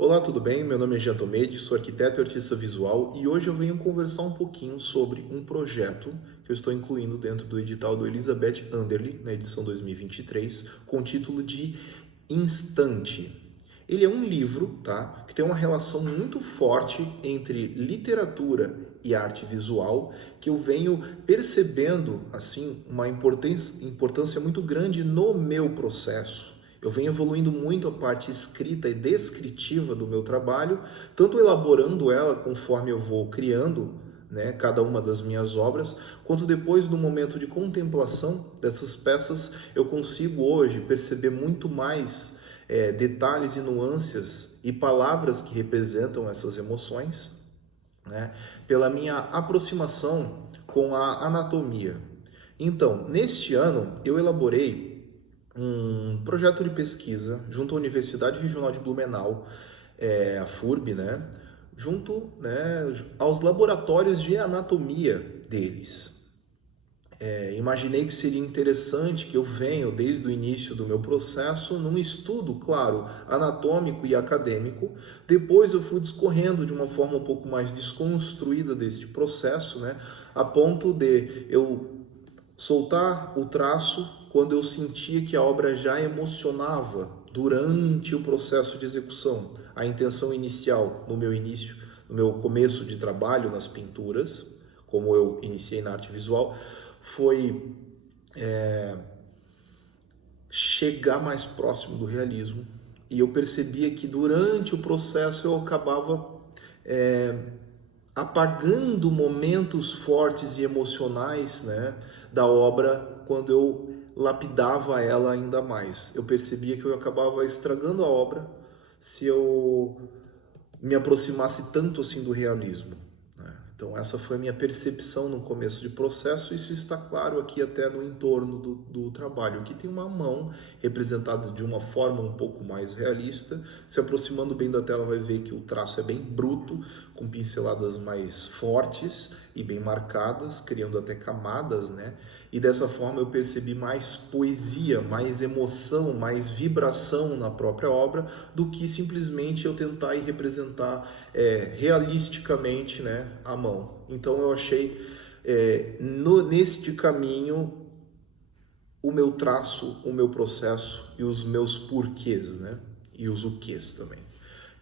Olá, tudo bem? Meu nome é Jean Tomedi, sou arquiteto e artista visual e hoje eu venho conversar um pouquinho sobre um projeto que eu estou incluindo dentro do edital do Elizabeth Anderle, na edição 2023, com o título de Instante. Ele é um livro, tá, que tem uma relação muito forte entre literatura e arte visual, que eu venho percebendo, assim, uma importância muito grande no meu processo. Eu venho evoluindo muito a parte escrita e descritiva do meu trabalho, tanto elaborando ela conforme eu vou criando, né, cada uma das minhas obras, quanto depois no momento de contemplação dessas peças, eu consigo hoje perceber muito mais detalhes e nuances e palavras que representam essas emoções, né, pela minha aproximação com a anatomia. Então, neste ano, eu elaborei um projeto de pesquisa junto à Universidade Regional de Blumenau, a FURB, né, junto, né, aos laboratórios de anatomia deles. Imaginei que seria interessante que eu venho desde o início do meu processo num estudo, claro, anatômico e acadêmico. Depois eu fui discorrendo de uma forma um pouco mais desconstruída deste processo, né, a ponto de eu soltar o traço quando eu sentia que a obra já emocionava durante o processo de execução. A intenção inicial, no meu início, no meu começo de trabalho nas pinturas, como eu iniciei na arte visual, foi chegar mais próximo do realismo. E eu percebia que durante o processo eu acabava apagando momentos fortes e emocionais, né, da obra quando eu lapidava ela ainda mais. Eu percebia que eu acabava estragando a obra se eu me aproximasse tanto assim do realismo, né? Então essa foi a minha percepção no começo de processo. Isso está claro aqui até no entorno do trabalho. Aqui tem uma mão representada de uma forma um pouco mais realista. Se aproximando bem da tela vai ver que o traço é bem bruto, com pinceladas mais fortes e bem marcadas, criando até camadas, né? E dessa forma eu percebi mais poesia, mais emoção, mais vibração na própria obra do que simplesmente eu tentar e representar realisticamente, né, a mão. Então eu achei neste caminho o meu traço, o meu processo e os meus porquês, né? E os uquês também.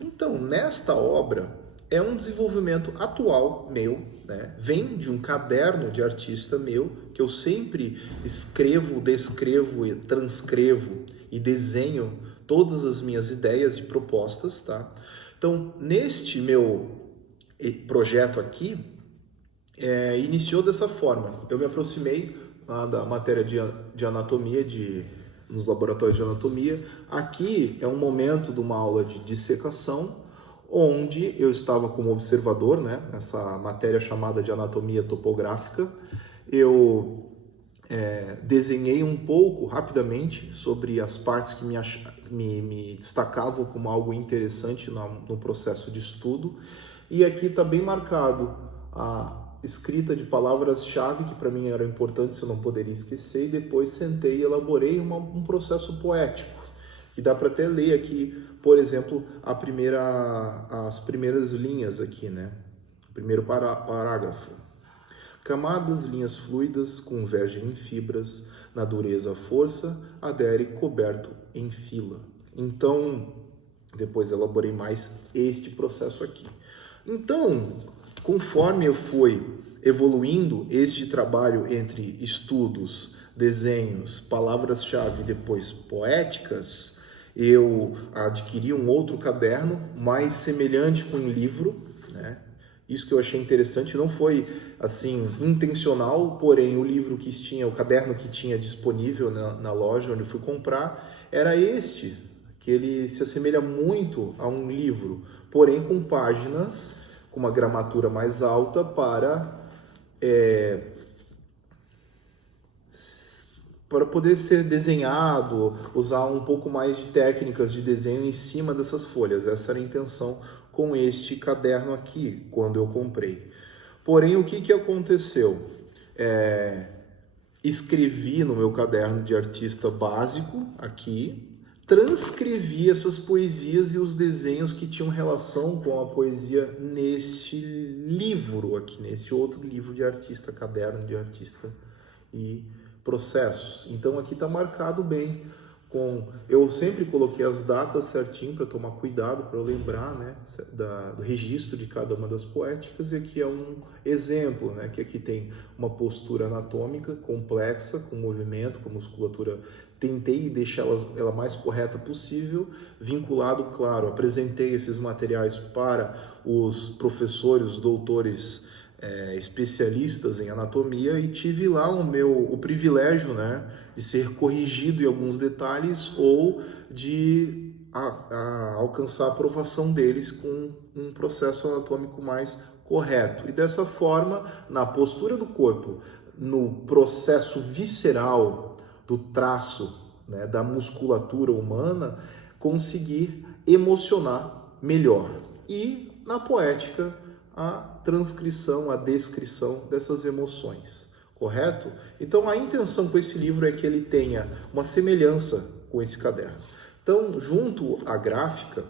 Então, nesta obra, é um desenvolvimento atual meu, né? Vem de um caderno de artista meu, que eu sempre escrevo, descrevo e transcrevo e desenho todas as minhas ideias e propostas, tá? Então, neste meu projeto aqui, iniciou dessa forma. Eu me aproximei da matéria de anatomia, nos laboratórios de anatomia. Aqui é um momento de uma aula de dissecação, onde eu estava como observador, né, nessa matéria chamada de anatomia topográfica. Eu desenhei um pouco, rapidamente, sobre as partes que me destacavam como algo interessante no processo de estudo. E aqui está bem marcado a escrita de palavras-chave, que para mim eram importantes, eu não poderia esquecer, e depois sentei e elaborei um processo poético, que dá para até ler aqui, por exemplo, as primeiras linhas aqui, né? O primeiro parágrafo. Camadas, linhas fluidas, convergem em fibras, na dureza a força, adere coberto em fila. Então, depois elaborei mais este processo aqui. Então, conforme eu fui evoluindo este trabalho entre estudos, desenhos, palavras-chave e depois poéticas, eu adquiri um outro caderno mais semelhante com um livro, né? Isso que eu achei interessante, não foi assim intencional, porém o livro que tinha, o caderno que tinha disponível na loja onde eu fui comprar, era este, que ele se assemelha muito a um livro, porém com páginas com uma gramatura mais alta para poder ser desenhado, usar um pouco mais de técnicas de desenho em cima dessas folhas. Essa era a intenção com este caderno aqui, quando eu comprei. Porém, o que aconteceu? Escrevi no meu caderno de artista básico aqui, transcrevi essas poesias e os desenhos que tinham relação com a poesia neste livro aqui, nesse outro livro de artista, Caderno de Artista e Processos. Então aqui está marcado bem eu sempre coloquei as datas certinho para tomar cuidado, para eu lembrar, né, do registro de cada uma das poéticas, e aqui é um exemplo, né, que aqui tem uma postura anatômica complexa, com movimento, com musculatura. Tentei deixar ela mais correta possível, vinculado, claro, apresentei esses materiais para os professores, os doutores especialistas em anatomia, e tive lá o privilégio, né, de ser corrigido em alguns detalhes ou de alcançar a aprovação deles com um processo anatômico mais correto. E dessa forma, na postura do corpo, no processo visceral do traço, né, da musculatura humana, conseguir emocionar melhor. E na poética, a transcrição, a descrição dessas emoções, correto? Então a intenção com esse livro é que ele tenha uma semelhança com esse caderno. Então, junto à gráfica,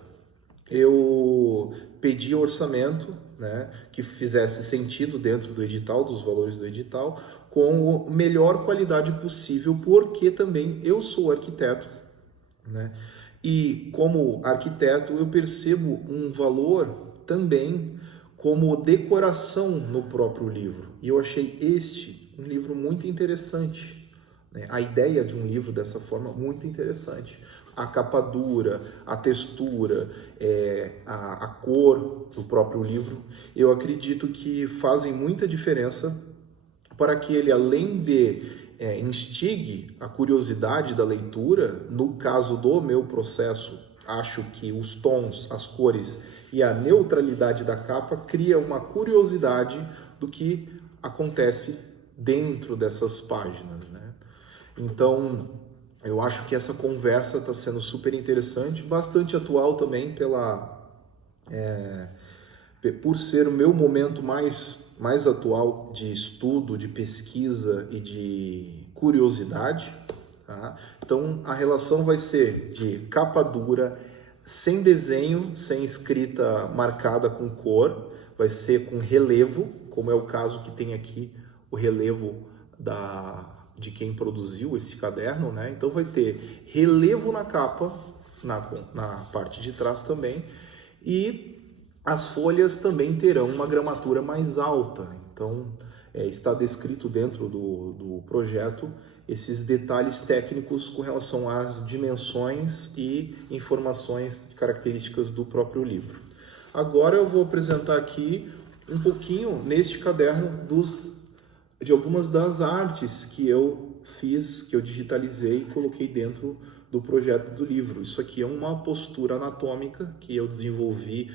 eu pedi orçamento, né, que fizesse sentido dentro do edital, dos valores do edital, com a melhor qualidade possível, porque também eu sou arquiteto, né? E como arquiteto eu percebo um valor também como decoração no próprio livro. E eu achei um livro muito interessante, né? A ideia de um livro dessa forma, muito interessante. A capa dura, a textura, a cor do próprio livro, eu acredito que fazem muita diferença para que ele, além de instigue a curiosidade da leitura, no caso do meu processo, acho que os tons, as cores e a neutralidade da capa cria uma curiosidade do que acontece dentro dessas páginas, né? Então, eu acho que essa conversa está sendo super interessante, bastante atual também por ser o meu momento mais atual de estudo, de pesquisa e de curiosidade, tá? Então, a relação vai ser de capa dura, sem desenho, sem escrita marcada com cor, vai ser com relevo, como é o caso que tem aqui, o relevo de quem produziu esse caderno, né? Então vai ter relevo na capa, na parte de trás também, e as folhas também terão uma gramatura mais alta. Então está descrito dentro do projeto esses detalhes técnicos com relação às dimensões e informações características do próprio livro. Agora eu vou apresentar aqui um pouquinho neste caderno de algumas das artes que eu fiz, que eu digitalizei e coloquei dentro do projeto do livro. Isso aqui é uma postura anatômica que eu desenvolvi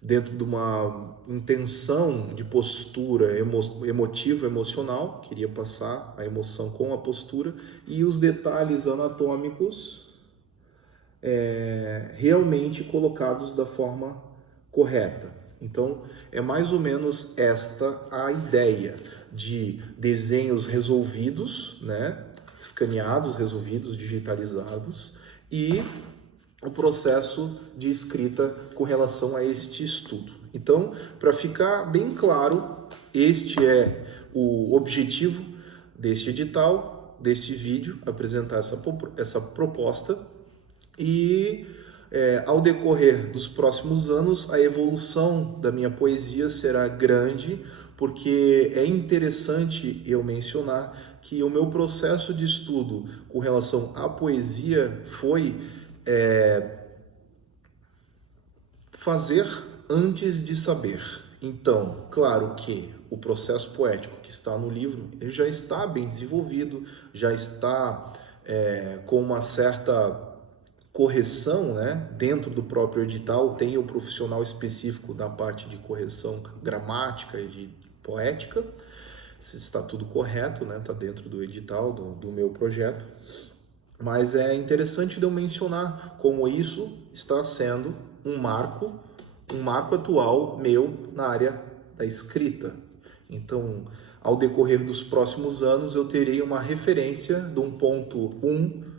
dentro de uma intenção de postura emotiva, emocional, queria passar a emoção com a postura, e os detalhes anatômicos realmente colocados da forma correta. Então, é mais ou menos esta a ideia de desenhos resolvidos, né? Escaneados, resolvidos, digitalizados, e o processo de escrita com relação a este estudo. Então, para ficar bem claro, este é o objetivo deste edital, deste vídeo, apresentar essa proposta, e ao decorrer dos próximos anos, a evolução da minha poesia será grande, porque é interessante eu mencionar que o meu processo de estudo com relação à poesia foi fazer antes de saber. Então, claro que o processo poético que está no livro, ele já está bem desenvolvido, já está com uma certa correção, né? Dentro do próprio edital tem o profissional específico da parte de correção gramática e de poética, se está tudo correto, né? Está dentro do edital do meu projeto. Mas é interessante de eu mencionar como isso está sendo um marco atual meu na área da escrita. Então, ao decorrer dos próximos anos, eu terei uma referência de um ponto 1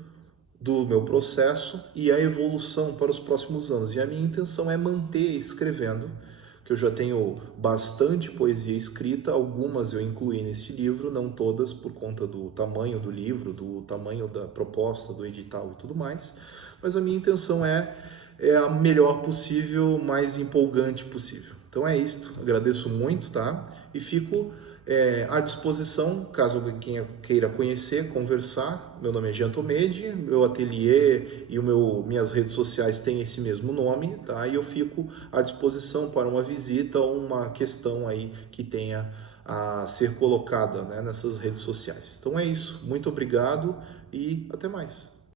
do meu processo e a evolução para os próximos anos. E a minha intenção é manter escrevendo, que eu já tenho bastante poesia escrita, algumas eu incluí neste livro, não todas por conta do tamanho do livro, do tamanho da proposta, do edital e tudo mais, mas a minha intenção é a melhor possível, mais empolgante possível. Então é isto, agradeço muito, tá? E fico à disposição, caso alguém queira conhecer, conversar. Meu nome é Jean Tomedi, meu ateliê e minhas redes sociais têm esse mesmo nome, tá? E eu fico à disposição para uma visita ou uma questão aí que tenha a ser colocada, né, nessas redes sociais. Então é isso, muito obrigado e até mais.